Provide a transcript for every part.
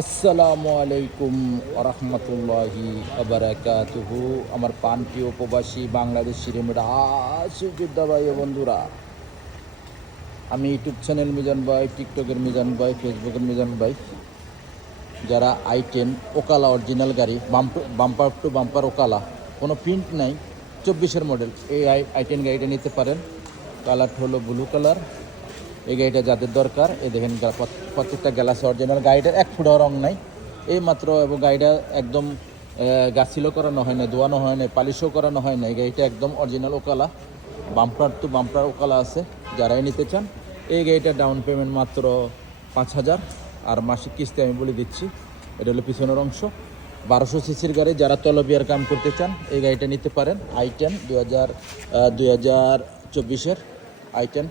আসসালামু আলাইকুম রহমতুল্লাহি বারাকাতুহু। আমার প্রান্তীয় প্রবাসী বাংলাদেশি যোদ্ধা ভাই ও বন্ধুরা, আমি ইউটিউব চ্যানেল মিজান ভাই, টিকটকের মিজান ভাই, ফেসবুকের মিজান ভাই, যারা i10 ওকালা অরিজিনাল গাড়ি, বাম্পার টু বাম্পার ওকালা, কোনো প্রিন্ট নাই, 24-এর মডেল, এই i10 গাড়িটা নিতে পারেন। কালারটা হলো ব্লু কালার। এই গাড়িটা যাদের দরকার, এই দেখেন প্রত্যেকটা গ্যালাক্সি অরিজিনাল, গাড়িটার এক ফুটাও রং নাই এই মাত্র, এবং গাড়িটা একদম গাছিলও করানো হয় না, ধোয়ানো হয় না, পালিশও করানো হয় না। এই গাড়িটা একদম অরিজিনাল ওকালা, বাম্পার টু বাম্পার ওকালা আছে। যারাই নিতে চান, এই গাড়িটা ডাউন পেমেন্ট মাত্র 5,000, আর মাসিক কিস্তি আমি বলে দিচ্ছি। এটা হলো পিছনের অংশ। 1200 সিসির গাড়ি, যারা তলবিয়ার কাম করতে চান এই গাড়িটা নিতে পারেন। i10 2024-এর i10।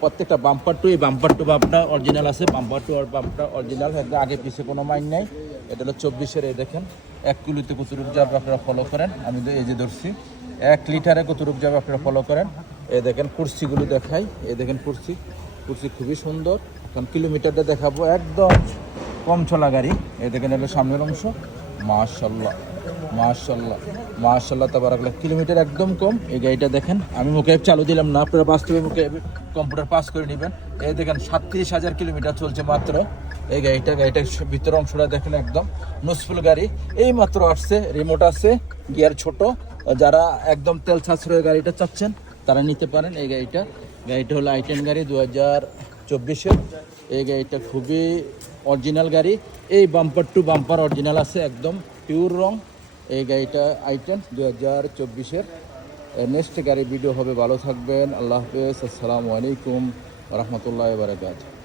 প্রত্যেকটা বাম্পার টু বাম্পার অরিজিনাল আছে, বাম্পার টু আর বাম্পার অরিজিনাল, একদম আগে পিছিয়ে কোনো মাইন নাই। এটা হলো 24-এর। এই দেখেন 1 কিলোতে কত রূপ যাবে আপনারা ফলো করেন। আমি তো এই যে ধরছি 1 লিটারে কত রূপ যাবে আপনারা ফলো করেন। এই দেখেন কুর্সিগুলো দেখাই, এই দেখেন কুর্সি খুবই সুন্দর। কারণ কিলোমিটারটা দেখাবো, একদম কম চলা গাড়ি। এই দেখেন হলো সামনের অংশ। মাশাল্লাহ মাশাল্লাহ মাশাল্লাহ তাবারাকাল্লাহ, কিলোমিটার একদম কম। এই গাড়িটা দেখেন, আমি মুখে চালু দিলাম না, আপনারা বাস্তবে মুখে কম্পিউটার পাস করে নেবেন। এই দেখেন 37,000 কিলোমিটার চলছে মাত্র এই গাড়িটার ভিতর অংশটা দেখেন, একদম নুসফুল গাড়ি। এই মাত্র আসছে, রিমোট আছে, গিয়ার ছোট। যারা একদম তেল সাশ্রয় গাড়িটা চাচ্ছেন তারা নিতে পারেন এই গাড়িটা হলো i10 গাড়ি 2024-এর। এই গাড়িটা খুবই অরিজিনাল গাড়ি, এই বাম্পার টু বাম্পার অরিজিনাল আছে, একদম পিওর রং। এই গাড়িটা i10 2024-এর। নেক্সট গাড়ি ভিডিও হবে। ভালো থাকবেন, আল্লাহ হাফেজ, আসসালামু আলাইকুম রহমতুল্লাহ বারাকাতুহু।